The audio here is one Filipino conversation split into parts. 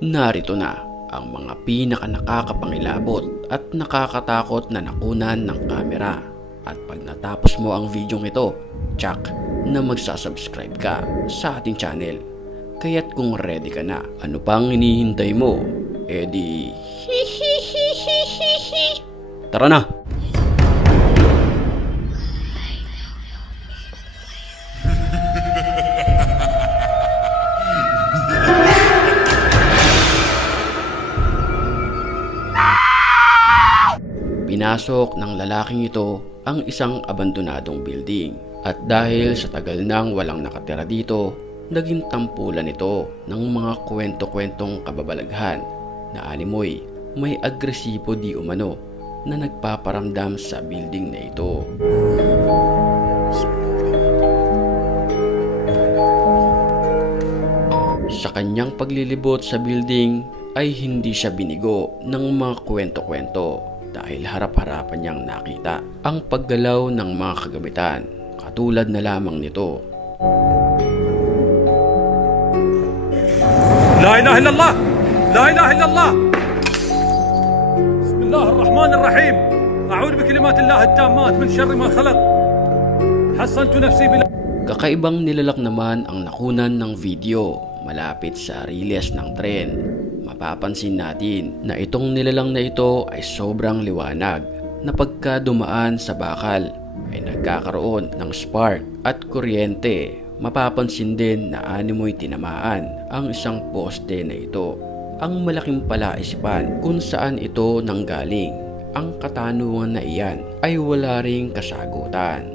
Narito na ang mga pinaka-nakakapangilabot at nakakatakot na nakunan ng kamera. At pag natapos mo ang video ito, tsak na magsasubscribe ka sa ating channel. Kaya't kung ready ka na, ano pang hinihintay mo? Edi tara na! Pinasok ng lalaking ito ang isang abandonadong building at dahil sa tagal nang walang nakatira dito, naging tampulan ito ng mga kwento-kwentong kababalaghan na animoy may agresibo di umano na nagpaparamdam sa building na ito. Sa kanyang paglilibot sa building ay hindi siya binigo ng mga kwento-kwento dahil harap-harapan niyang nakita ang paggalaw ng mga kagamitan katulad na lamang nito. La ilaha illallah! La ilaha illallah! Bismillahirrahmanirrahim! A'udhu bikalimatillah at-tammat min sharri ma khalaq. Hassantu nafsi bil... Kakaibang nilalak naman ang nakunan ng video malapit sa riles ng tren. Mapapansin natin na itong nilalang na ito ay sobrang liwanag na pagka dumaan sa bakal ay nagkakaroon ng spark at kuryente. Mapapansin din na animoy tinamaan ang isang poste na ito. Ang malaking palaisipan kung saan ito nanggaling. Ang katanungan na iyan ay wala ring kasagutan.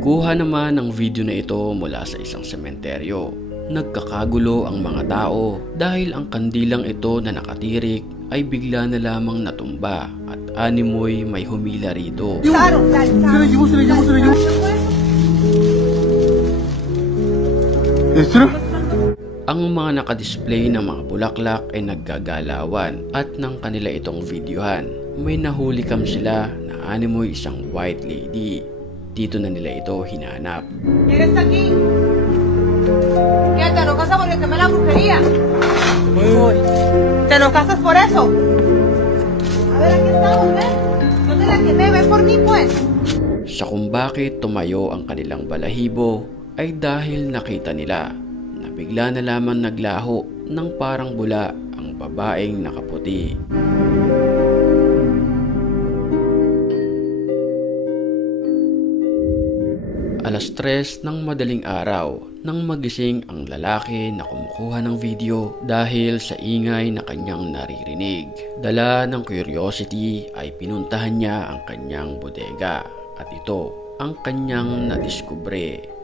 Kuha naman ang video na ito mula sa isang sementeryo. Nagkakagulo ang mga tao dahil ang kandilang ito na nakatirik ay bigla na lamang natumba at animoy may humila rito. Ang mga nakadisplay ng mga bulaklak ay naggagalawan at nang kanila itong videohan, may nahuli cam sila na animoy isang white lady. Dito na nila ito hinanap. ¿Quieres aquí? ¿Qué? ¿Te lo casas porque te me la brujería? ¿Te lo casas por eso? A ver, aquí estamos, ven. No te la quemé, ven por mí, pues. Sa kung bakit tumayo ang kanilang balahibo ay dahil nakita nila na bigla na lamang naglaho ng parang bula ang babaeng nakaputi. Alas 3 ng madaling araw nang magising ang lalaki na kumukuha ng video dahil sa ingay na kanyang naririnig. Dala ng curiosity ay pinuntahan niya ang kanyang bodega at ito ang kanyang nadiskubre.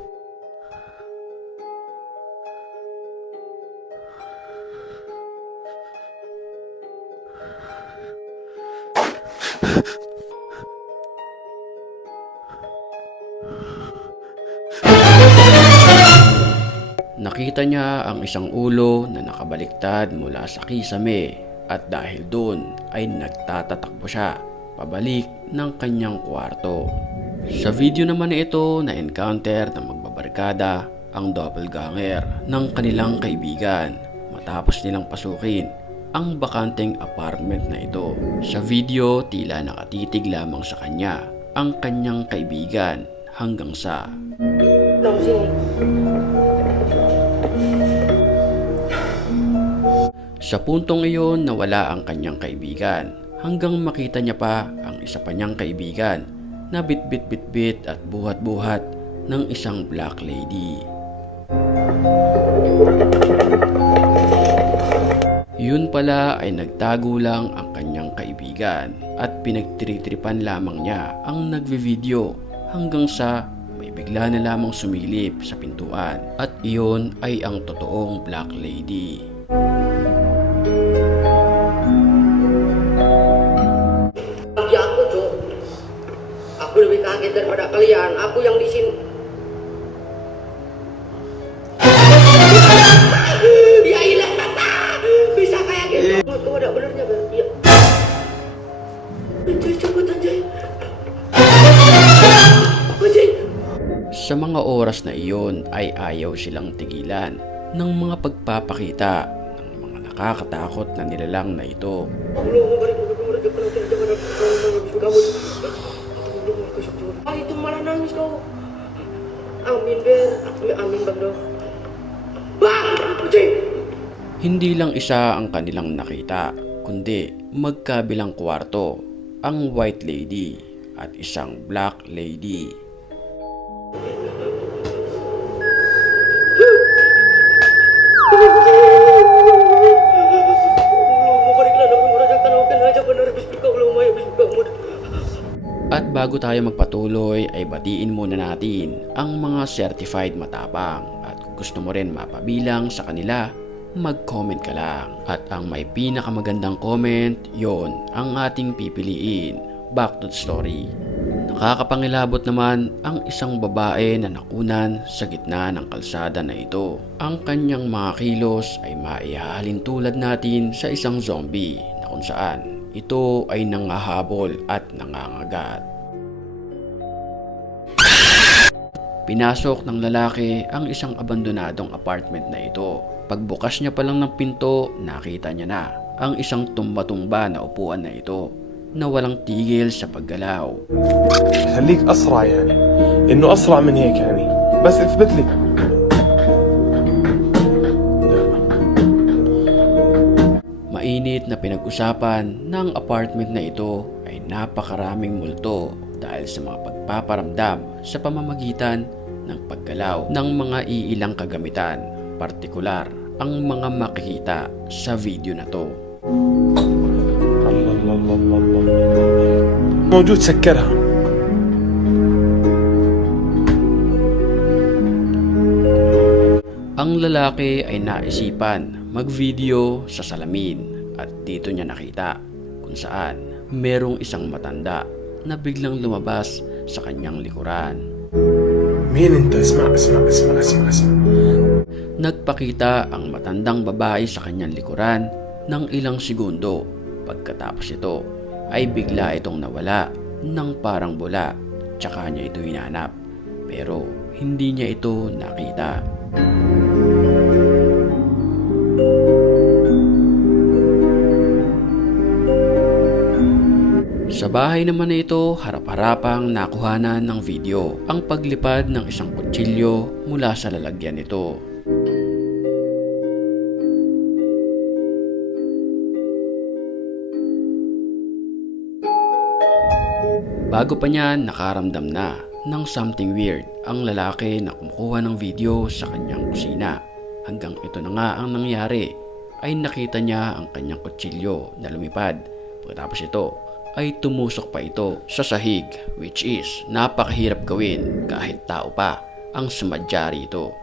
Nakita niya ang isang ulo na nakabaliktad mula sa kisame at dahil doon ay nagtatatakbo siya pabalik ng kanyang kwarto. Sa video naman na ito na encounter na magbabarkada ang doppelganger ng kanilang kaibigan matapos nilang pasukin ang bakanteng apartment na ito. Sa video tila nakatitig lamang sa kanya ang kanyang kaibigan hanggang sa sa puntong iyon nawala ang kanyang kaibigan hanggang makita niya pa ang isa pa niyang kaibigan na bitbit-bitbit at buhat-buhat ng isang black lady. Yun pala ay nagtago lang ang kanyang kaibigan at pinagtritripan lamang niya ang nagvi-video hanggang sa may bigla na lamang sumilip sa pintuan at iyon ay ang totoong black lady. Aku lebih kaget daripada kalian. Aku yang di sini. Ya ilah, bisa kayak gitu. Kamu ada benernya, Bang? Iya. Anjay, cepet anjay. Anjay. Sa mga oras na iyon ay ayaw silang tigilan ng mga pagpapakita ng mga nakakatakot na nilalang na ito. Ay, itu malah nangis kau. Amin, Ber. Amin, Bang Do. Bang! Kucing! Hindi lang isa ang kanilang nakita, kundi magkabilang kwarto, ang white lady at isang black lady. At bago tayo magpatuloy ay batiin muna natin ang mga certified matapang at kung gusto mo rin mapabilang sa kanila, mag-comment ka lang. At ang may pinakamagandang comment, yon ang ating pipiliin. Back to the story. Nakakapangilabot naman ang isang babae na nakunan sa gitna ng kalsada na ito. Ang kanyang mga kilos ay maihahalin tulad natin sa isang zombie na kung saan ito ay nangahabol at nangangagat. Pinasok ng lalaki ang isang abandonadong apartment na ito. Pagbukas niya pa lang ng pinto, nakita niya na ang isang tumba-tumba na upuan na ito na walang tigil sa paggalaw. خليك أسرع يعني إنه أسرع من هيك يعني بس اثبت لي. Mainit na pinag-usapan ng apartment na ito ay napakaraming multo dahil sa mga pagpaparamdam sa pamamagitan ng paggalaw ng mga iilang kagamitan, partikular ang mga makikita sa video na to. الله الله الله الله الله الله موجود سكرها. Ang lalaki ay naisipan mag-video sa salamin at dito niya nakita kung saan merong isang matanda na biglang lumabas sa kanyang likuran. مين أنت؟ اسمع اسمع اسمع اسمع اسمع. Nagpakita ang matandang babae sa kanyang likuran ng ilang segundo. Pagkatapos ito ay bigla itong nawala ng parang bula. Tsaka niya ito hinanap pero hindi niya ito nakita. Sa bahay naman na ito, harap-harapang nakuhanan ng video ang paglipad ng isang kutsilyo mula sa lalagyan nito. Bago pa niya nakaramdam na ng something weird ang lalaki na kumukuha ng video sa kanyang kusina. Hanggang ito na nga ang nangyari ay nakita niya ang kanyang kutsilyo na lumipad. Pagkatapos ito ay tumusok pa ito sa sahig, which is napakahirap gawin kahit tao pa ang sumadya rito.